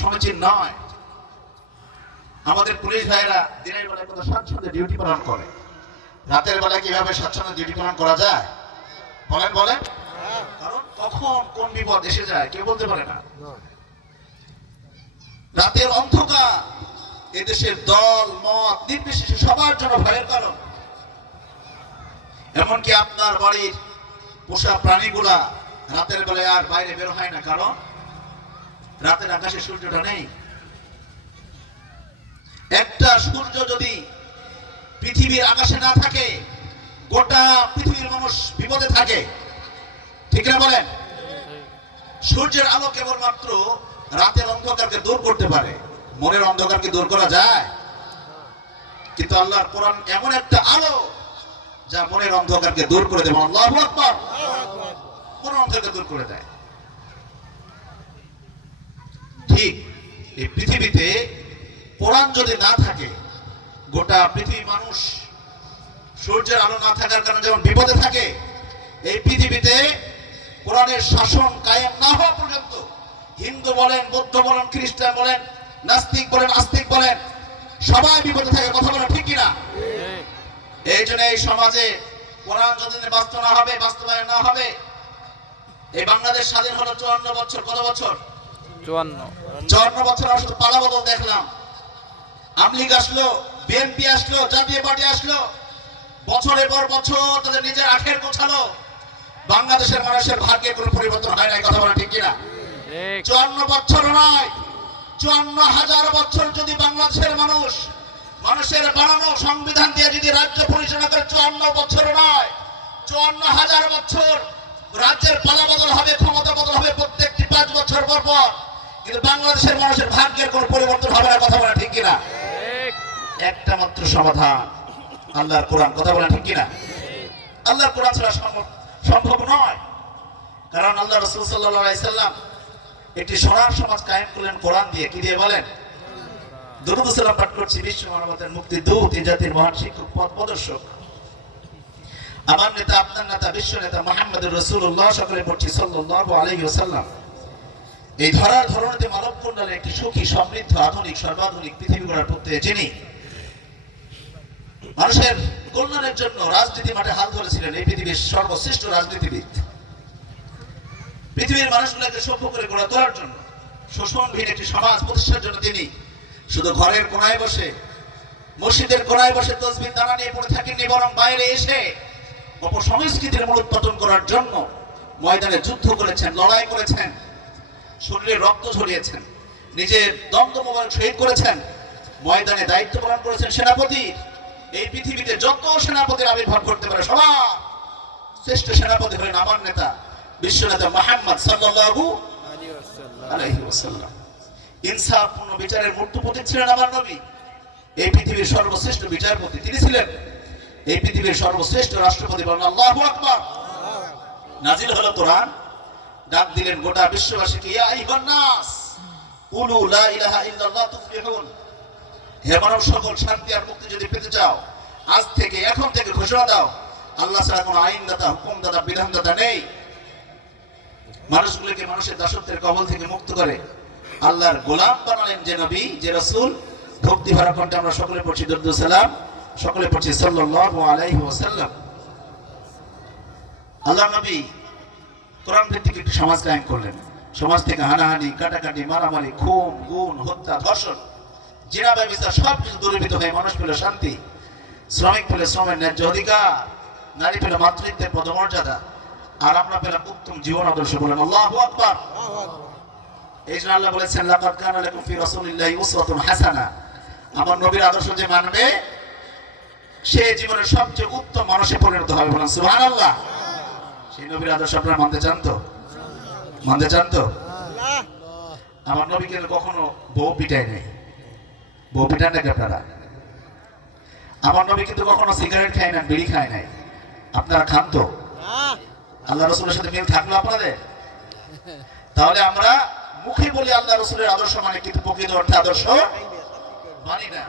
সমীচীন নয়। আমাদের পুলিশ ভাইয়েরা দিনের বেলায় কত স্বাচ্ছন্দ্যে ডিউটি পালন করে, রাতের বেলায় কিভাবে স্বাচ্ছন্দ্যে ডিউটি পালন করা যায় বলেন বলেন? কারণ কখন কোন বিপদ এসে যায় কেউ বলতে পারে না। রাতের অন্ধকার এদেশের দল মত নির্বিশেষে সবার জন্য ভয়ের কারণ। এমনকি আপনার বাড়ির পোষা প্রাণীগুলা রাতের বেলায় আর বাইরে বের হয় না, কারণ রাতের আকাশে সূর্যটা নেই। একটা সূর্য যদি পৃথিবীর আকাশে না থাকে, গোটা পৃথিবীর মানুষ বিপদে থাকে, ঠিক না বলেন? সূর্যের আলো কেবলমাত্র রাতের অন্ধকারকে দূর করতে পারে, মনের অন্ধকারকে দূর করা যায়? কিন্তু আল্লাহর কোরআন এমন একটা আলো যা মনের অন্ধকারকে দূর করে দেয়। আল্লাহু আকবার। মনের অন্ধকারকে দূর করে দেয়। ঠিক এই পৃথিবীতে কোরআন যদি না থাকে, গোটা পৃথিবীর মানুষ সূর্যের আলো না থাকার কারণে যেমন বিপদে থাকে, এই পৃথিবীতে কোরআনের শাসন কায়েম না হওয়া পর্যন্ত হিন্দু বলেন, বৌদ্ধ বলেন, খ্রিস্টান বলেন, নাস্তিক বলেন, আস্তিক বলেন, সবাই বিপদে থাকে। কথা বলেন ঠিক কিনা? এই জন্য এই সমাজে কোরআন যতদিন বাস্তবায়ন না হবে, এই বাংলাদেশ স্বাধীন হলো 54 বছর। কত বছর? 54 বছর। আমরা শুধু পালাবদল দেখলাম। আওয়ামী লীগ আসলো, বিএনপি আসলো, জাতীয় পার্টি আসলো, বছরের পর বছর তাদের নিজের আখের গোছালো। বাংলাদেশের মানুষের ভাগ্যের কোনো পরিবর্তন হয় নাই। কথা বলা ঠিক কিনা? 54 বছর নয়, 54,000 বছর যদি বাংলাদেশের মানুষের বানানো সংবিধান দিয়ে যদি রাজ্য পরিচালনা করে, 54 বছর নয়, 54,000 বছর রাজ্যের পালা বদল হবে, ক্ষমতা বদল হবে প্রত্যেকটি 5 বছর পর পর, কিন্তু বাংলাদেশের মানুষের ভাগ্যের কোনো পরিবর্তন হবে না। কথা বলা ঠিক কিনা? একটা মাত্র সমাধান, আল্লাহর কোরআন। কথা বলা ঠিক কিনা? আল্লাহর কোরআন ছাড়া সম্ভব নয়। কারণ আল্লাহ রাসূল সাল্লাল্লাহু আলাইহি সাল্লাম একটি সোনার সমাজ কায়েম করলেন কোরআন দিয়ে। কি দিয়ে বলেন? দরুদ ও সালাম পাঠ করছি বিশ্ব মানবতার মুক্তি দূত, এই জাতির মহান শিক্ষক, পথ প্রদর্শক, আমার নেতা, আপনার নেতা, বিশ্ব নেতা মুহাম্মদুর রাসূলুল্লাহ, সকলে পড়ছি সাল্লাল্লাহু আলাইহি ওয়াসাল্লাম। এই ধরার ধরনেতে মানব কুণ্ডলে একটি সুখী, সমৃদ্ধ, আধুনিক, সর্বাধুনিক পৃথিবী গড়ার প্রত্যয়ে যিনি মানুষের কল্যাণের জন্য রাজনীতি মাঠে হাল ধরেছিলেন, এই পৃথিবীর সর্বশ্রেষ্ঠ রাজনীতিবিদ, পৃথিবীর মানুষগুলোকে সভ্য করে গড়ে তোলার জন্য, শোষণহীন একটি সমাজ প্রতিষ্ঠার জন্য তিনি শুধু ঘরের কোনায় বসে, মসজিদের কোনায় বসে তসবিহ দানা নিয়ে পড়ে থাকেননি, বরং বাইরে এসে অপসংস্কৃতির মূলোৎপাটন করার জন্য ময়দানে যুদ্ধ করেছেন, লড়াই করেছেন, শরীরে রক্ত ঝরিয়েছেন, নিজের দমদম মোবারক শহীদ করেছেন, ময়দানে দায়িত্ব পালন করেছেন সেনাপতি। এই পৃথিবীতে যত সেনাপতির আবির্ভাব করতে পারে সবার শ্রেষ্ঠ সেনাপতি হলেন আমার নেতা, বিশ্ব নেতা মুহাম্মদ সাল্লাল্লাহু আলাইহি ওয়াসাল্লাম। ইনসাফপূর্ণ বিচারের মূর্ত প্রতীক ছিলেন আমার নবী। এই পৃথিবীর সর্বশ্রেষ্ঠ বিচারপতি তিনি ছিলেন। এই পৃথিবীর সর্বশ্রেষ্ঠ রাষ্ট্রপতি। বলেন আল্লাহু আকবার। নাজিল হলো কোরআন, ডাক দিলেন গোটা বিশ্ববাসীকে, ইয়া আইয়ুহান নাস কুলু লা ইলাহা ইল্লাল্লাহ তুফলিহুন। হে মানব সকল, শান্তি আর মুক্তি যদি পেতে চাও, আজ থেকে, এখন থেকে ঘোষণা দাও, আল্লাহ ছাড়া কোনো আইনদাতা, হুকুমদাতা, বিধানদাতা নেই। মানুষগুলোকে মানুষের দাসত্বের কবল থেকে মুক্ত করে আল্লাহর গোলাম বানালেন যে নবী, যে রাসূল। ভক্তি ভরা কণ্ঠে আমরা সকলে পড়ছি দরুদ ও সালাম, সকলে পড়ছি সাল্লাল্লাহু আলাইহি ওয়াসাল্লাম। আল্লাহ নবী কোরআন ভিত্তিক একটি সমাজ কায়েম করলেন। সমাজ থেকে হানাহানি, কাটাকাটি, মারামারি, খুন, গুণ, হত্যা, ধর্ষণ, জিনা, ব্যভিচার সবকিছু দূরীভূত হয়ে মানুষ পেল শান্তি, শ্রমিক পেল শ্রমের ন্যায্য অধিকার, নারী পেল মাতৃত্বের পদমর্যাদা, আর আমরা পেলাম উত্তম জীবন আদর্শ। বলেন আল্লাহু আকবার। এই জন্য আল্লাহ বলেছেন, লাকাদ কানা লাকুম ফি রাসূলিল্লাহি উসওয়াতুন হাসানাহ। আমার নবীর আদর্শ যে মানবে, সে জীবনের সবচেয়ে উত্তম মানুষে পরিণত হবে। বলেন সুবহানাল্লাহ। সেই নবীর আদর্শ আপনারা মানতে চান তো? মানতে চান তো? আমার নবী কিন্তু কখনো বউ পিটায় নেই। বউ পিটান নাকি আপনারা? আমার নবী কিন্তু কখনো সিগারেট খায় না, বিড়ি খায় নাই। আপনারা খান তো? আল্লাহ রসুলের সাথে মিল থাকলো আপনাদের? তাহলে আমরা মুখে বলি আল্লাহ রসুলের আদর্শ মানে, কিন্তু প্রকৃত অর্থে আদর্শ মানি না।